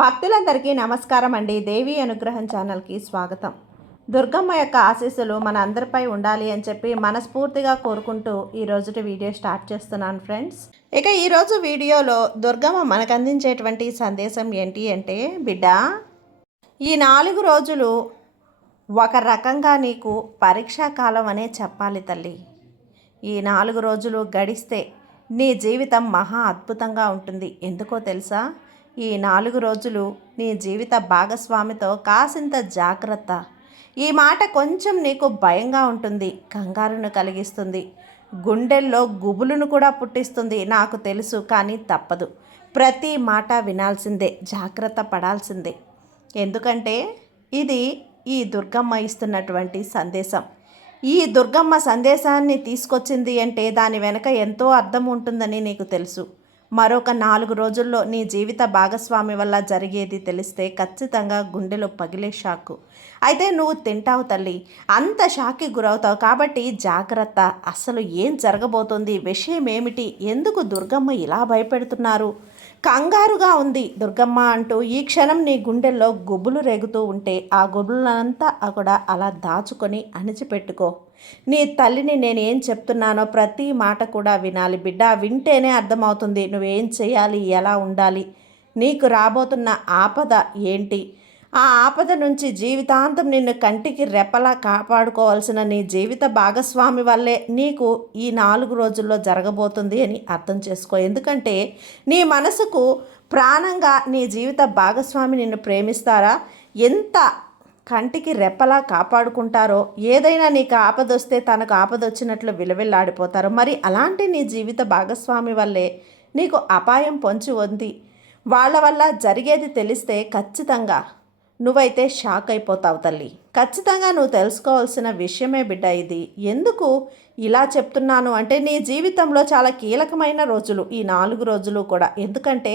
భక్తులందరికీ నమస్కారం అండి. దేవి అనుగ్రహం ఛానల్కి స్వాగతం. దుర్గమ్మ యొక్క ఆశీస్సులు మన అందరిపై ఉండాలి అని చెప్పి మనస్ఫూర్తిగా కోరుకుంటూ ఈ రోజుటి వీడియో స్టార్ట్ చేస్తున్నాను ఫ్రెండ్స్. ఇక ఈరోజు వీడియోలో దుర్గమ్మ మనకు అందించేటువంటి సందేశం ఏంటి అంటే, బిడ్డ, ఈ 4 రోజులు ఒక రకంగా నీకు పరీక్షా కాలం అనే చెప్పాలి తల్లి. ఈ 4 రోజులు గడిస్తే నీ జీవితం మహా అద్భుతంగా ఉంటుంది. ఎందుకో తెలుసా? ఈ 4 రోజులు నీ జీవిత భాగస్వామితో కాసింత జాగ్రత్త. ఈ మాట కొంచెం నీకు భయంగా ఉంటుంది, కంగారును కలిగిస్తుంది, గుండెల్లో గుబులును కూడా పుట్టిస్తుంది. నాకు తెలుసు, కానీ తప్పదు. ప్రతి మాట వినాల్సిందే, జాగ్రత్త పడాల్సిందే. ఎందుకంటే ఇది ఈ దుర్గమ్మ ఇస్తున్నటువంటి సందేశం. ఈ దుర్గమ్మ సందేశాన్ని తీసుకొచ్చింది అంటే దాని వెనక ఎంతో అర్థం ఉంటుందని నీకు తెలుసు. మరొక 4 రోజుల్లో నీ జీవిత భాగస్వామి వల్ల జరిగేది తెలిస్తే ఖచ్చితంగా గుండెలో పగిలే షాకు అయితే నువ్వు తింటావు తల్లి. అంత షాక్కి గురవుతావు. కాబట్టి జాగ్రత్త. అసలు ఏం జరగబోతుంది, విషయం ఏమిటి, ఎందుకు దుర్గమ్మ ఇలా భయపెడుతున్నారు, కంగారుగా ఉంది దుర్గమ్మ అంటూ ఈ క్షణం నీ గుండెల్లో గుబులు రేగుతూ ఉంటే ఆ గుబులంతా కూడా అలా దాచుకొని అణిచిపెట్టుకో. నీ తల్లిని నేను ఏం చెప్తున్నానో ప్రతి మాట కూడా వినాలి బిడ్డ. వింటేనే అర్థమవుతుంది నువ్వేం చేయాలి, ఎలా ఉండాలి, నీకు రాబోతున్న ఆపద ఏంటి. ఆ ఆపద నుంచి జీవితాంతం నిన్ను కంటికి రెప్పలా కాపాడుకోవాల్సిన నీ జీవిత భాగస్వామి వల్లే నీకు ఈ 4 రోజుల్లో జరగబోతుంది అని అర్థం చేసుకో. ఎందుకంటే నీ మనసుకు ప్రాణంగా నీ జీవిత భాగస్వామి నిన్ను ప్రేమిస్తారా, ఎంత కంటికి రెప్పలా కాపాడుకుంటారో, ఏదైనా నీకు ఆపదొస్తే తనకు ఆపదొచ్చినట్లు విలవిల్లాడిపోతారు. మరి అలాంటి నీ జీవిత భాగస్వామి వల్లే నీకు అపాయం పొంచి ఉంది. వాళ్ళ వల్ల జరిగేది తెలిస్తే ఖచ్చితంగా నువ్వైతే షాక్ అయిపోతావు తల్లి. ఖచ్చితంగా నువ్వు తెలుసుకోవాల్సిన విషయమే బిడ్డ ఇది. ఎందుకు ఇలా చెప్తున్నాను అంటే, నీ జీవితంలో చాలా కీలకమైన రోజులు ఈ 4 రోజులు కూడా. ఎందుకంటే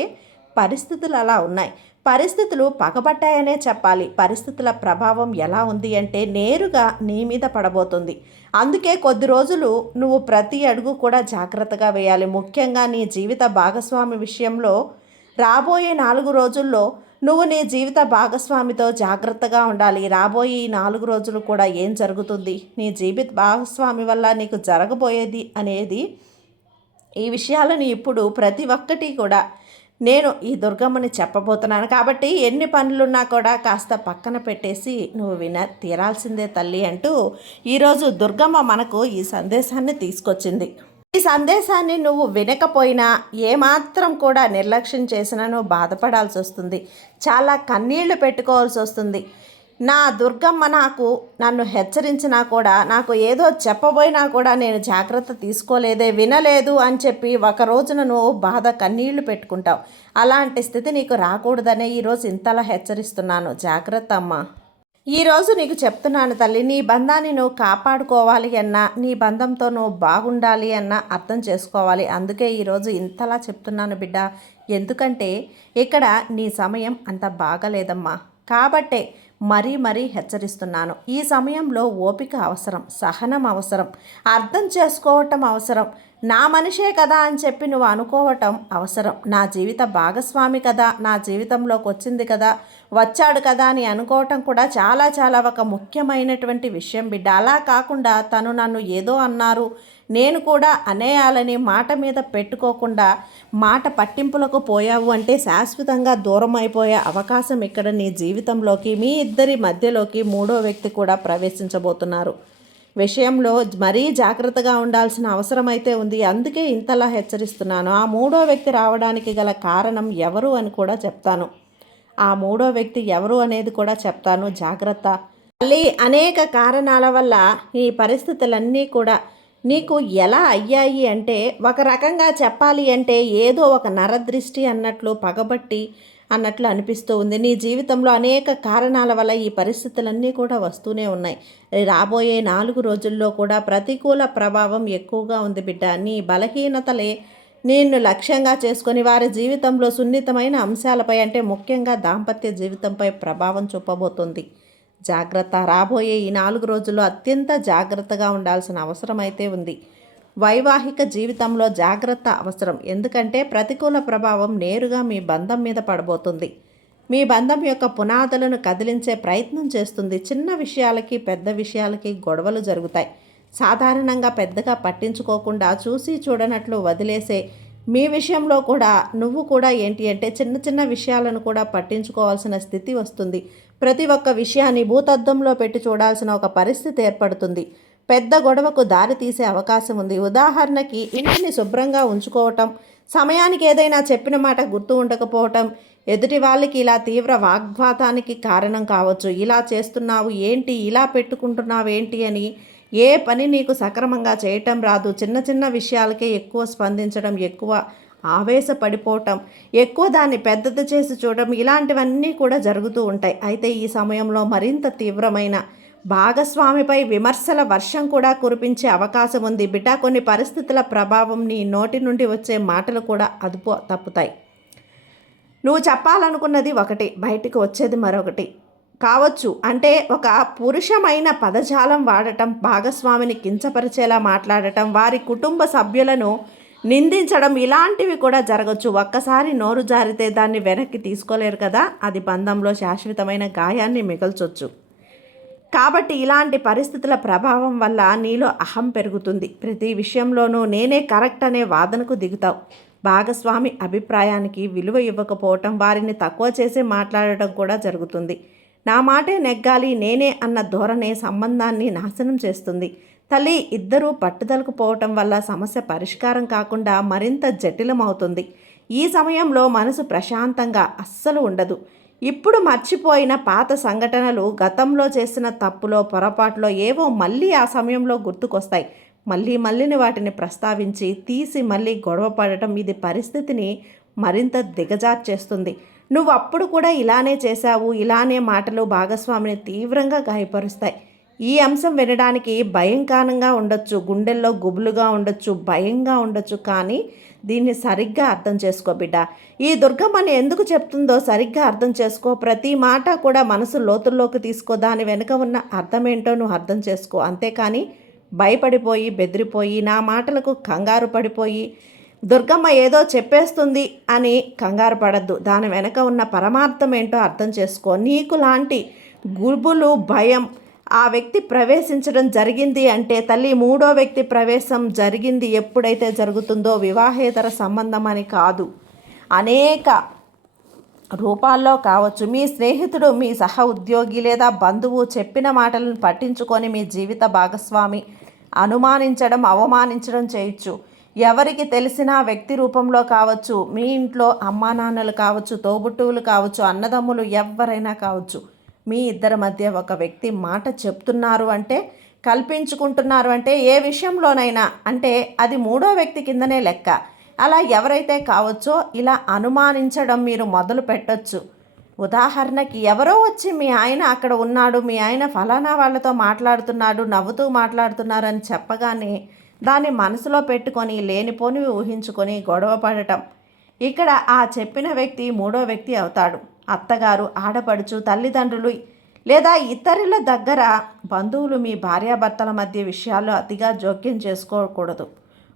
పరిస్థితులు అలా ఉన్నాయి. పరిస్థితులు పగబట్టాయనే చెప్పాలి. పరిస్థితుల ప్రభావం ఎలా ఉంది అంటే నేరుగా నీ మీద పడబోతుంది. అందుకే కొద్ది రోజులు నువ్వు ప్రతి అడుగు కూడా జాగ్రత్తగా వేయాలి. ముఖ్యంగా నీ జీవిత భాగస్వామి విషయంలో రాబోయే 4 రోజుల్లో నువ్వు నీ జీవిత భాగస్వామితో జాగ్రత్తగా ఉండాలి. రాబోయే ఈ 4 రోజులు కూడా ఏం జరుగుతుంది, నీ జీవిత భాగస్వామి వల్ల నీకు జరగబోయేది అనేది, ఈ విషయాలను ఇప్పుడు ప్రతి ఒక్కటి కూడా నేను ఈ దుర్గమ్మని చెప్పబోతున్నాను. కాబట్టి ఎన్ని పనులున్నా కూడా కాస్త పక్కన పెట్టేసి నువ్వు తీరాల్సిందే తల్లి అంటూ ఈరోజు దుర్గమ్మ మనకు ఈ సందేశాన్ని తీసుకొచ్చింది. ఈ సందేశాన్ని నువ్వు వినకపోయినా, ఏమాత్రం కూడా నిర్లక్ష్యం చేసినా నువ్వు బాధపడాల్సి వస్తుంది, చాలా కన్నీళ్లు పెట్టుకోవాల్సి వస్తుంది. నా దుర్గమ్మ నన్ను హెచ్చరించినా కూడా, నాకు ఏదో చెప్పబోయినా కూడా నేను జాగ్రత్త తీసుకోలేదే, వినలేదు అని చెప్పి ఒక రోజున నువ్వు బాధ కన్నీళ్లు పెట్టుకుంటావు. అలాంటి స్థితి నీకు రాకూడదనే ఈరోజు ఇంతలా హెచ్చరిస్తున్నాను. జాగ్రత్త అమ్మా. ఈరోజు నీకు చెప్తున్నాను తల్లి, నీ బంధాన్ని నువ్వు కాపాడుకోవాలి అన్నా, నీ బంధంతో నువ్వు బాగుండాలి అన్నా అర్థం చేసుకోవాలి. అందుకే ఈరోజు ఇంతలా చెప్తున్నాను బిడ్డ. ఎందుకంటే ఇక్కడ నీ సమయం అంత బాగలేదమ్మా. కాబట్టే మరీ హెచ్చరిస్తున్నాను. ఈ సమయంలో ఓపిక అవసరం, సహనం అవసరం, అర్థం చేసుకోవటం అవసరం. నా మనిషే కదా అని చెప్పి నువ్వు అనుకోవటం అవసరం. నా జీవిత భాగస్వామి కదా, నా జీవితంలోకి వచ్చింది కదా, వచ్చాడు కదా అని అనుకోవటం కూడా చాలా ఒక ముఖ్యమైనటువంటి విషయం బిడ్డ. అలా కాకుండా తను నన్ను ఏదో అన్నారు, నేను కూడా అనేయాలని మాట మీద పెట్టుకోకుండా మాట పట్టింపులకు పోయావు అంటే శాశ్వతంగా దూరం అయిపోయే అవకాశం ఇక్కడ నీ జీవితంలోకి, మీ ఇద్దరి మధ్యలోకి 3వ వ్యక్తి కూడా ప్రవేశించబోతున్నారు. విషయంలో మరీ జాగ్రత్తగా ఉండాల్సిన అవసరం అయితే ఉంది. అందుకే ఇంతలా హెచ్చరిస్తున్నాను. ఆ 3వ వ్యక్తి రావడానికి గల కారణం ఎవరు అని కూడా చెప్తాను. ఆ 3వ వ్యక్తి ఎవరు అనేది కూడా చెప్తాను. జాగ్రత్త మళ్ళీ. అనేక కారణాల వల్ల ఈ పరిస్థితులన్నీ కూడా నీకు ఎలా అయ్యాయి అంటే, ఒక రకంగా చెప్పాలి అంటే ఏదో ఒక నరదృష్టి అన్నట్లు, పగబట్టి అన్నట్లు అనిపిస్తూ ఉంది. నీ జీవితంలో అనేక కారణాల వల్ల ఈ పరిస్థితులన్నీ కూడా వస్తూనే ఉన్నాయి. రాబోయే 4 రోజుల్లో కూడా ప్రతికూల ప్రభావం ఎక్కువగా ఉంది బిడ్డ. నీ బలహీనతలే నిన్ను లక్ష్యంగా చేసుకొని వారి జీవితంలో సున్నితమైన అంశాలపై, అంటే ముఖ్యంగా దాంపత్య జీవితంపై ప్రభావం చూపబోతుంది. జాగ్రత్త. రాబోయే ఈ 4 రోజుల్లో అత్యంత జాగ్రత్తగా ఉండాల్సిన అవసరం అయితే ఉంది. వైవాహిక జీవితంలో జాగ్రత్త అవసరం. ఎందుకంటే ప్రతికూల ప్రభావం నేరుగా మీ బంధం మీద పడబోతుంది. మీ బంధం యొక్క పునాదులను కదిలించే ప్రయత్నం చేస్తుంది. చిన్న విషయాలకి పెద్ద విషయాలకి గొడవలు జరుగుతాయి. సాధారణంగా పెద్దగా పట్టించుకోకుండా చూసి చూడనట్లు వదిలేసే మీ విషయంలో కూడా నువ్వు కూడా ఏంటి అంటే చిన్న చిన్న విషయాలను కూడా పట్టించుకోవాల్సిన స్థితి వస్తుంది. ప్రతి ఒక్క విషయాన్ని భూతద్దంలో పెట్టి చూడాల్సిన ఒక పరిస్థితి ఏర్పడుతుంది. పెద్ద గొడవకు దారి తీసే అవకాశం ఉంది. ఉదాహరణకి ఇంటిని శుభ్రంగా ఉంచుకోవటం, సమయానికి ఏదైనా చెప్పిన మాట గుర్తు ఉండకపోవటం ఎదుటి వాళ్ళకి ఇలా తీవ్ర వాగ్వాతానికి కారణం కావచ్చు. ఇలా చేస్తున్నావు ఏంటి, ఇలా పెట్టుకుంటున్నావు ఏంటి అని ఏ పని నీకు సక్రమంగా చేయటం రాదు. చిన్న చిన్న విషయాలకే ఎక్కువ స్పందించడం, ఎక్కువ ఆవేశపడిపోవటం, ఎక్కువ దాన్ని పెద్దది చేసి చూడడం, ఇలాంటివన్నీ కూడా జరుగుతూ ఉంటాయి. అయితే ఈ సమయంలో మరింత తీవ్రమైన భాగస్వామిపై విమర్శల వర్షం కూడా కురిపించే అవకాశం ఉంది. బిడ్డ, కొన్ని పరిస్థితుల ప్రభావం నీ నోటి నుండి వచ్చే మాటలు కూడా అదుపు తప్పుతాయి. నువ్వు చెప్పాలనుకున్నది ఒకటి, బయటికి వచ్చేది మరొకటి కావచ్చు. అంటే ఒక పురుషమైన పదజాలం వాడటం, భాగస్వామిని కించపరిచేలా మాట్లాడటం, వారి కుటుంబ సభ్యులను నిందించడం, ఇలాంటివి కూడా జరగచ్చు. ఒక్కసారి నోరు జారితే దాన్ని వెనక్కి తీసుకోలేరు కదా, అది బంధంలో శాశ్వతమైన గాయాన్ని మిగల్చొచ్చు. కాబట్టి ఇలాంటి పరిస్థితుల ప్రభావం వల్ల నీలో అహం పెరుగుతుంది. ప్రతి విషయంలోనూ నేనే కరెక్ట్ అనే వాదనకు దిగుతావు. భాగస్వామి అభిప్రాయానికి విలువ ఇవ్వకపోవటం, వారిని తక్కువ చేసి మాట్లాడటం కూడా జరుగుతుంది. నా మాటే నెగ్గాలి, నేనే అన్న ధోరణే సంబంధాన్ని నాశనం చేస్తుంది. తల్లి, ఇద్దరూ పట్టుదలకు పోవటం వల్ల సమస్య పరిష్కారం కాకుండా మరింత జటిలమవుతుంది. ఈ సమయంలో మనసు ప్రశాంతంగా అస్సలు ఉండదు. ఇప్పుడు మర్చిపోయిన పాత సంఘటనలు, గతంలో చేసిన తప్పులో పొరపాటులో ఏవో మళ్ళీ ఆ సమయంలో గుర్తుకొస్తాయి. మళ్ళీని వాటిని ప్రస్తావించి తీసి మళ్ళీ గొడవ పడటం, ఇది పరిస్థితిని మరింత దిగజార్చేస్తుంది. నువ్వు అప్పుడు కూడా ఇలానే చేశావు, ఇలానే మాటలు భాగస్వామిని తీవ్రంగా గాయపరుస్తాయి. ఈ అంశం వినడానికి భయంకరంగా ఉండొచ్చు, గుండెల్లో గుబులుగా ఉండొచ్చు, భయంగా ఉండొచ్చు. కానీ దీన్ని సరిగ్గా అర్థం చేసుకో బిడ్డ. ఈ దుర్గమ్మని ఎందుకు చెప్తుందో సరిగ్గా అర్థం చేసుకో. ప్రతి మాట కూడా మనసు లోతుల్లోకి తీసుకో. దాని వెనుక ఉన్న అర్థమేంటో నువ్వు అర్థం చేసుకో. అంతేకాని భయపడిపోయి, బెదిరిపోయి, నా మాటలకు కంగారు పడిపోయి దుర్గమ్మ ఏదో చెప్పేస్తుంది అని కంగారు పడద్దు. దాని వెనక ఉన్న పరమార్థం ఏంటో అర్థం చేసుకో. నీకు లాంటి గుబులు, భయం ఆ వ్యక్తి ప్రవేశించడం జరిగింది అంటే తల్లి, మూడో వ్యక్తి ప్రవేశం జరిగింది ఎప్పుడైతే జరుగుతుందో వివాహేతర సంబంధం అని కాదు, అనేక రూపాల్లో కావచ్చు. మీ స్నేహితుడు, మీ సహ ఉద్యోగి లేదా బంధువు చెప్పిన మాటలను పట్టించుకొని మీ జీవిత భాగస్వామి అనుమానించడం, అవమానించడం చేయొచ్చు. ఎవరికి తెలిసిన వ్యక్తి రూపంలో కావచ్చు, మీ ఇంట్లో అమ్మా నాన్నలు కావచ్చు, తోబుట్టువులు కావచ్చు, అన్నదమ్ములు ఎవరైనా కావచ్చు. మీ ఇద్దరి మధ్య ఒక వ్యక్తి మాట చెప్తున్నారు అంటే, కల్పించుకుంటున్నారు అంటే, ఏ విషయంలోనైనా అంటే అది మూడో వ్యక్తి కిందనే లెక్క. అలా ఎవరైతే కావచ్చో ఇలా అనుమానించడం మీరు మొదలు పెట్టచ్చు. ఉదాహరణకి ఎవరో వచ్చి మీ ఆయన అక్కడ ఉన్నాడు, మీ ఆయన ఫలానా వాళ్ళతో మాట్లాడుతున్నాడు, నవ్వుతూ మాట్లాడుతున్నారు అని చెప్పగానే దాన్ని మనసులో పెట్టుకొని లేనిపోనివి ఊహించుకొని గొడవ పడటం. ఇక్కడ ఆ చెప్పిన వ్యక్తి మూడో వ్యక్తి అవుతాడు. అత్తగారు, ఆడపడుచు, తల్లిదండ్రులు లేదా ఇతరుల దగ్గర బంధువులు మీ భార్యాభర్తల మధ్య విషయాల్లో అతిగా జోక్యం చేసుకోకూడదు.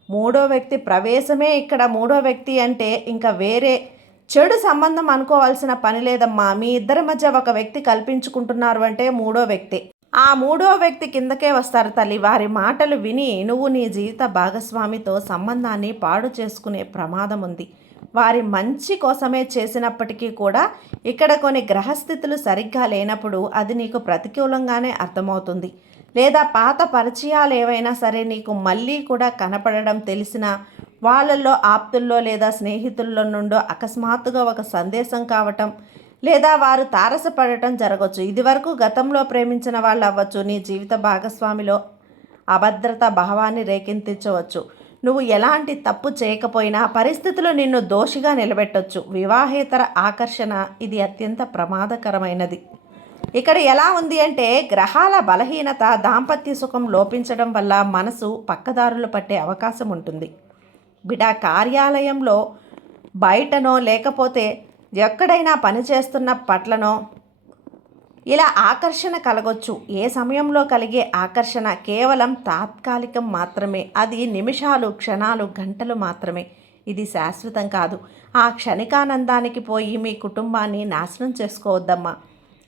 మూడో వ్యక్తి ప్రవేశమే ఇక్కడ. మూడో వ్యక్తి అంటే ఇంకా వేరే చెడు సంబంధం అనుకోవాల్సిన పని లేదమ్మా. మీ ఇద్దరి మధ్య ఒక వ్యక్తి కల్పించుకుంటున్నారు అంటే మూడో వ్యక్తి. ఆ మూడో వ్యక్తి కిందకే వస్తారు తల్లి. వారి మాటలు విని నువ్వు నీ జీవిత భాగస్వామితో సంబంధాన్ని పాడు చేసుకునే ప్రమాదం ఉంది. వారి మంచి కోసమే చేసినప్పటికీ కూడా ఇక్కడ కొన్ని గ్రహస్థితులు సరిగ్గా లేనప్పుడు అది నీకు ప్రతికూలంగానే అర్థమవుతుంది. లేదా పాత పరిచయాలు ఏవైనా సరే నీకు మళ్ళీ కూడా కనపడడం, తెలిసిన వాళ్ళల్లో, ఆప్తుల్లో లేదా స్నేహితుల్లో నుండో అకస్మాత్తుగా ఒక సందేశం కావటం, లేదా వారు తారసపడటం జరగవచ్చు. ఇదివరకు గతంలో ప్రేమించిన వాళ్ళు అవ్వచ్చు. నీ జీవిత భాగస్వామిలో అభద్రతా భావాన్ని రేకెత్తించవచ్చు. నువ్వు ఎలాంటి తప్పు చేయకపోయినా పరిస్థితులు నిన్ను దోషిగా నిలబెట్టవచ్చు. వివాహేతర ఆకర్షణ, ఇది అత్యంత ప్రమాదకరమైనది. ఇక్కడ ఎలా ఉంది అంటే గ్రహాల బలహీనత, దాంపత్య సుఖం లోపించడం వల్ల మనసు పక్కదారులు పట్టే అవకాశం ఉంటుంది. బిడ్డ, కార్యాలయంలో, బయటనో లేకపోతే ఎక్కడైనా పనిచేస్తున్న పట్లనో ఇలా ఆకర్షణ కలగొచ్చు. ఏ సమయంలో కలిగే ఆకర్షణ కేవలం తాత్కాలికం మాత్రమే. అది నిమిషాలు, క్షణాలు, గంటలు మాత్రమే. ఇది శాశ్వతం కాదు. ఆ క్షణికానందానికి పోయి మీ కుటుంబాన్ని నాశనం చేసుకోవద్దమ్మా.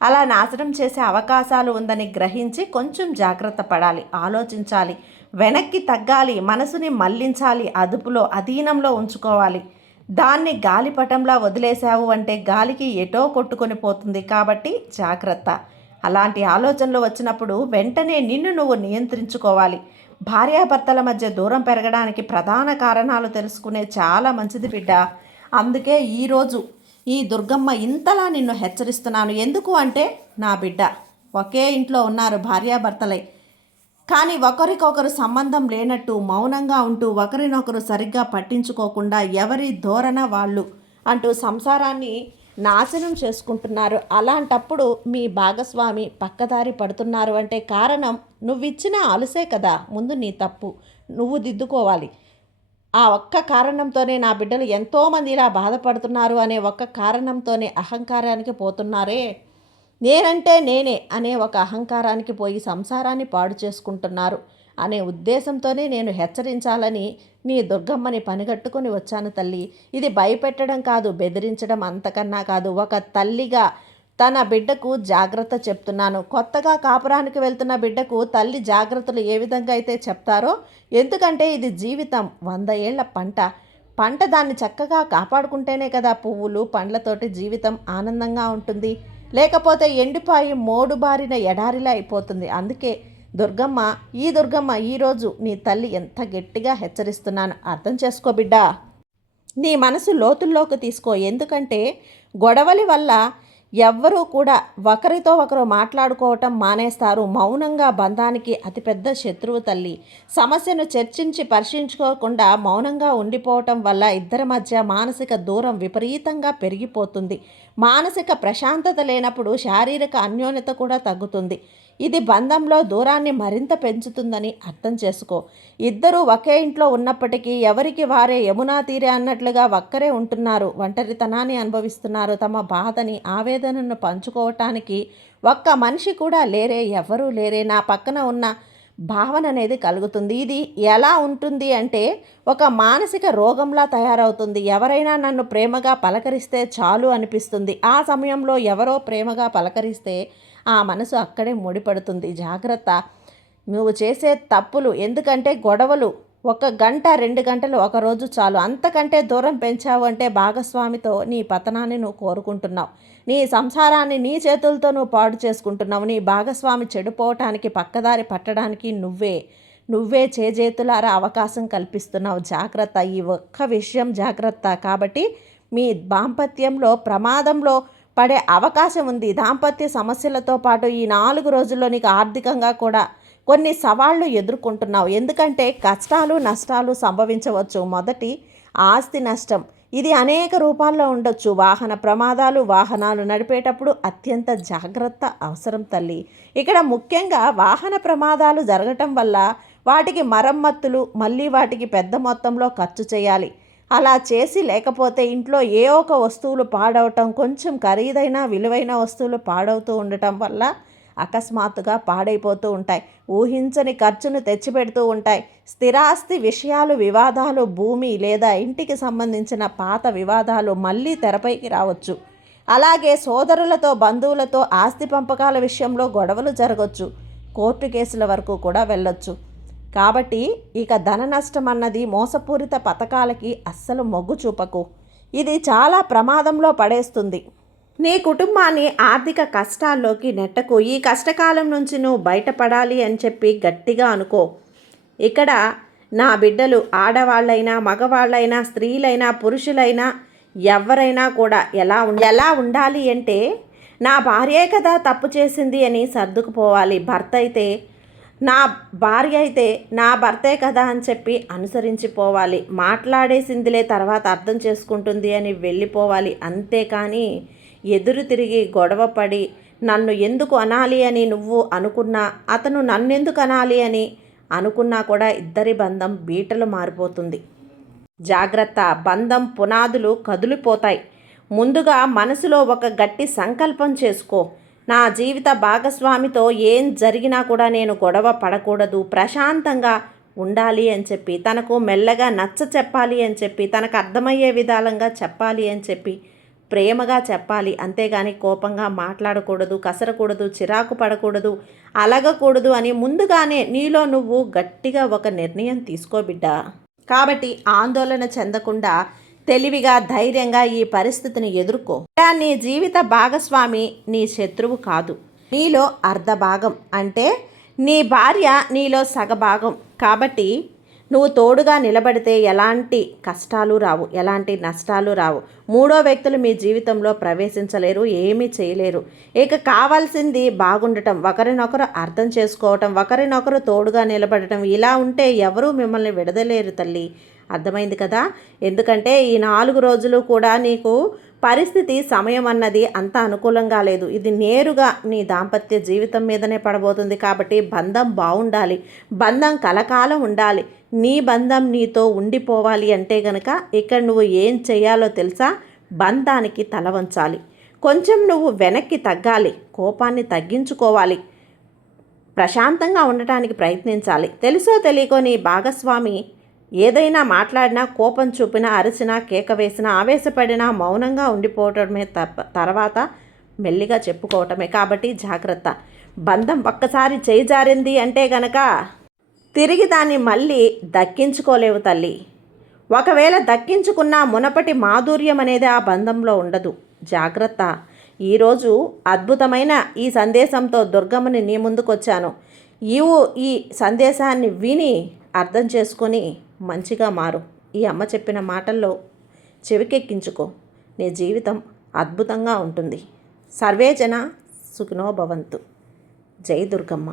అలా నాశనం చేసే అవకాశాలు ఉందని గ్రహించి కొంచెం జాగ్రత్త పడాలి, ఆలోచించాలి, వెనక్కి తగ్గాలి, మనసుని మళ్లించాలి, అదుపులో అధీనంలో ఉంచుకోవాలి. దాన్ని గాలిపటంలా వదిలేశావు అంటే గాలికి ఎటో కొట్టుకొని పోతుంది. కాబట్టి జాగ్రత్త. అలాంటి ఆలోచనలు వచ్చినప్పుడు వెంటనే నిన్ను నువ్వు నియంత్రించుకోవాలి. భార్యాభర్తల మధ్య దూరం పెరగడానికి ప్రధాన కారణాలు తెలుసుకునే చాలా మంచిది బిడ్డ. అందుకే ఈరోజు ఈ దుర్గమ్మ ఇంతలా నిన్ను హెచ్చరిస్తున్నాను. ఎందుకు అంటే నా బిడ్డ ఒకే ఇంట్లో ఉన్నారు భార్యాభర్తలే, కానీ ఒకరికొకరు సంబంధం లేనట్టు మౌనంగా ఉంటూ ఒకరినొకరు సరిగ్గా పట్టించుకోకుండా ఎవరి ధోరణ వాళ్ళు అంటూ సంసారాన్ని నాశనం చేసుకుంటున్నారు. అలాంటప్పుడు మీ భాగస్వామి పక్కదారి పడుతున్నారు అంటే కారణం నువ్విచ్చిన అలసే కదా. ముందు నీ తప్పు నువ్వు దిద్దుకోవాలి. ఆ ఒక్క కారణంతోనే నా బిడ్డలు ఎంతోమంది ఇలా బాధపడుతున్నారు అనే ఒక్క కారణంతోనే అహంకారానికి పోతున్నారే. నేనంటే నేనే అనే ఒక అహంకారానికి పోయి సంసారాన్ని పాడు చేసుకుంటున్నారు అనే ఉద్దేశంతోనే నేను హెచ్చరించాలని నీ దుర్గమ్మని పనిగట్టుకొని వచ్చాను తల్లి. ఇది భయపెట్టడం కాదు, బెదిరించడం అంతకన్నా కాదు. ఒక తల్లిగా తన బిడ్డకు జాగ్రత్త చెప్తున్నాను. కొత్తగా కాపురానికి వెళ్తున్న బిడ్డకు తల్లి జాగ్రత్తలు ఏ విధంగా అయితే చెప్తారో, ఎందుకంటే ఇది జీవితం 100 ఏళ్ల పంట దాన్ని చక్కగా కాపాడుకుంటేనే కదా పువ్వులు పండ్లతోటి జీవితం ఆనందంగా ఉంటుంది. లేకపోతే ఎండిపోయి మోడు బారిన ఎడారిలా అయిపోతుంది. అందుకే దుర్గమ్మ ఈరోజు నీ తల్లి ఎంత గట్టిగా హెచ్చరిస్తున్నాను అర్థం చేసుకో బిడ్డా. నీ మనసు లోతుల్లోకి తీసుకో. ఎందుకంటే గొడవలి వల్ల ఎవ్వరూ కూడా ఒకరితో ఒకరు మాట్లాడుకోవటం మానేస్తారు. మౌనంగా బంధానికి అతిపెద్ద శత్రువు తల్లి. సమస్యను చర్చించి పరిశీలించుకోకుండా మౌనంగా ఉండిపోవటం వల్ల ఇద్దరి మధ్య మానసిక దూరం విపరీతంగా పెరిగిపోతుంది. మానసిక ప్రశాంతత లేనప్పుడు శారీరక అన్యోన్యత కూడా తగ్గుతుంది. ఇది బంధంలో దూరాన్ని మరింత పెంచుతుందని అర్థం చేసుకో. ఇద్దరూ ఒకే ఇంట్లో ఉన్నప్పటికీ ఎవరికి వారే యమునా తీరే అన్నట్లుగా ఒక్కరే ఉంటున్నారు. ఒంటరితనాన్ని అనుభవిస్తున్నారు. తమ బాధని ఆవేదనను పంచుకోవటానికి ఒక్క మనిషి కూడా లేరే, ఎవరూ లేరే, నా పక్కన ఉన్న భావన అనేది కలుగుతుంది. ఇది ఎలా ఉంటుంది అంటే ఒక మానసిక రోగంలా తయారవుతుంది. ఎవరైనా నన్ను ప్రేమగా పలకరిస్తే చాలు అనిపిస్తుంది. ఆ సమయంలో ఎవరో ప్రేమగా పలకరిస్తే ఆ మనసు అక్కడే ముడిపడుతుంది. జాగ్రత్త నువ్వు చేసే తప్పులు. ఎందుకంటే గొడవలు 1 గంట 2 గంటలు ఒకరోజు చాలు. అంతకంటే దూరం పెంచావు అంటే భాగస్వామితో నీ పతనాన్ని నువ్వు కోరుకుంటున్నావు. నీ సంసారాన్ని నీ చేతులతో నువ్వు పాడు చేసుకుంటున్నావు. నీ భాగస్వామి చెడిపోవటానికి పక్కదారి పట్టడానికి నువ్వే చేజేతులారా అవకాశం కల్పిస్తున్నావు. జాగ్రత్త. ఈ ఒక్క విషయం జాగ్రత్త. కాబట్టి మీ దాంపత్యంలో ప్రమాదంలో పడే అవకాశం ఉంది. దాంపత్య సమస్యలతో పాటు ఈ 4 రోజుల్లో నీకు ఆర్థికంగా కూడా కొన్ని సవాళ్లు ఎదుర్కొంటున్నావు. ఎందుకంటే కష్టాలు నష్టాలు సంభవించవచ్చు. మొదటి ఆస్తి నష్టం. ఇది అనేక రూపాల్లో ఉండొచ్చు. వాహన ప్రమాదాలు. వాహనాలు నడిపేటప్పుడు అత్యంత జాగ్రత్త అవసరం తల్లి. ఇక్కడ ముఖ్యంగా వాహన ప్రమాదాలు జరగటం వల్ల వాటికి మరమ్మతులు, మళ్ళీ వాటికి పెద్ద మొత్తంలో ఖర్చు చేయాలి. అలా చేసి లేకపోతే ఇంట్లో ఏ ఒక వస్తువులు పాడవటం, కొంచెం ఖరీదైన విలువైన వస్తువులు పాడవుతూ ఉండటం వల్ల అకస్మాత్తుగా పాడైపోతూ ఉంటాయి. ఊహించని ఖర్చును తెచ్చిపెడుతూ ఉంటాయి. స్థిరాస్తి విషయాలు, వివాదాలు, భూమి లేదా ఇంటికి సంబంధించిన పాత వివాదాలు మళ్ళీ తెరపైకి రావచ్చు. అలాగే సోదరులతో, బంధువులతో ఆస్తి పంపకాల విషయంలో గొడవలు జరగవచ్చు. కోర్టు కేసుల వరకు కూడా వెళ్ళొచ్చు. కాబట్టి ఇక ధన నష్టం అన్నది మోసపూరిత పథకాలకి అస్సలు మొగ్గు చూపకు. ఇది చాలా ప్రమాదంలో పడేస్తుంది. నీ కుటుంబాన్ని ఆర్థిక కష్టాల్లోకి నెట్టకు. ఈ కష్టకాలం నుంచి నువ్వు బయటపడాలి అని చెప్పి గట్టిగా అనుకో. ఇక్కడ నా బిడ్డలు ఆడవాళ్ళైనా, మగవాళ్ళైనా, స్త్రీలైనా, పురుషులైనా ఎవరైనా కూడా ఎలా ఉండాలి అంటే నా భార్యే కదా తప్పు చేసింది అని సర్దుకుపోవాలి. నా భార్య అయితే నా భర్తే కదా అని చెప్పి అనుసరించిపోవాలి. మాట్లాడేసిందిలే తర్వాత అర్థం చేసుకుంటుంది అని వెళ్ళిపోవాలి. అంతేకాని ఎదురు తిరిగి గొడవపడి నన్ను ఎందుకు అనాలి అని నువ్వు అనుకున్నా, అతను నన్నెందుకు అనాలి అని అనుకున్నా కూడా ఇద్దరి బంధం బీటలు మారిపోతుంది. జాగ్రత్త. బంధం పునాదులు కదిలిపోతాయి. ముందుగా మనసులో ఒక గట్టి సంకల్పం చేసుకో. నా జీవిత భాగస్వామితో ఏం జరిగినా కూడా నేను గొడవ పడకూడదు, ప్రశాంతంగా ఉండాలి అని చెప్పి, తనకు మెల్లగా నచ్చ చెప్పాలి అని చెప్పి, తనకు అర్థమయ్యే విధాలంగా చెప్పాలి అని చెప్పి, ప్రేమగా చెప్పాలి. అంతేగాని కోపంగా మాట్లాడకూడదు, కసరకూడదు, చిరాకు పడకూడదు, అలగకూడదు అని ముందుగానే నీలో నువ్వు గట్టిగా ఒక నిర్ణయం తీసుకో బిడ్డా. కాబట్టి ఆందోళన చెందకుండా తెలివిగా, ధైర్యంగా ఈ పరిస్థితిని ఎదుర్కో. నీ జీవిత భాగస్వామి నీ శత్రువు కాదు, నీలో అర్ధ భాగం. అంటే నీ భార్య నీలో సగభాగం. కాబట్టి నువ్వు తోడుగా నిలబడితే ఎలాంటి కష్టాలు రావు, ఎలాంటి నష్టాలు రావు. మూడో వ్యక్తులు మీ జీవితంలో ప్రవేశించలేరు, ఏమీ చేయలేరు. ఇక కావాల్సింది బాగుండటం, ఒకరినొకరు అర్థం చేసుకోవటం, ఒకరినొకరు తోడుగా నిలబడటం. ఇలా ఉంటే ఎవరూ మిమ్మల్ని విడదలేరు తల్లి. అర్థమైంది కదా? ఎందుకంటే ఈ 4 రోజులు కూడా నీకు పరిస్థితి, సమయం అన్నది అంత అనుకూలంగా లేదు. ఇది నేరుగా నీ దాంపత్య జీవితం మీదనే పడబోతుంది. కాబట్టి బంధం బాగుండాలి, బంధం కలకాలం ఉండాలి, నీ బంధం నీతో ఉండిపోవాలి అంటే గనక ఇక్కడ నువ్వు ఏం చేయాలో తెలుసా? బంధానికి తల వంచాలి, కొంచెం నువ్వు వెనక్కి తగ్గాలి, కోపాన్ని తగ్గించుకోవాలి, ప్రశాంతంగా ఉండటానికి ప్రయత్నించాలి. తెలుసో తెలియకో నీ భాగస్వామి ఏదైనా మాట్లాడినా, కోపం చూపినా, అరిచినా, కేక వేసినా, ఆవేశపడినా మౌనంగా ఉండిపోవటమే తర్వాత మెల్లిగా చెప్పుకోవటమే. కాబట్టి జాగ్రత్త. బంధం ఒక్కసారి చేయి జారింది అంటే గనక తిరిగి దాన్ని మళ్ళీ దక్కించుకోలేవు తల్లి. ఒకవేళ దక్కించుకున్నా మునపటి మాధుర్యం అనేది ఆ బంధంలో ఉండదు. జాగ్రత్త. ఈరోజు అద్భుతమైన ఈ సందేశంతో దుర్గమ్మని నీ ముందుకొచ్చాను. ఈ సందేశాన్ని విని అర్థం చేసుకొని మంచిగా మారు. ఈ అమ్మ చెప్పిన మాటల్లో చెవికెక్కించుకో, నీ జీవితం అద్భుతంగా ఉంటుంది. సర్వేజన సుఖినో భవంతు. జై దుర్గమ్మ.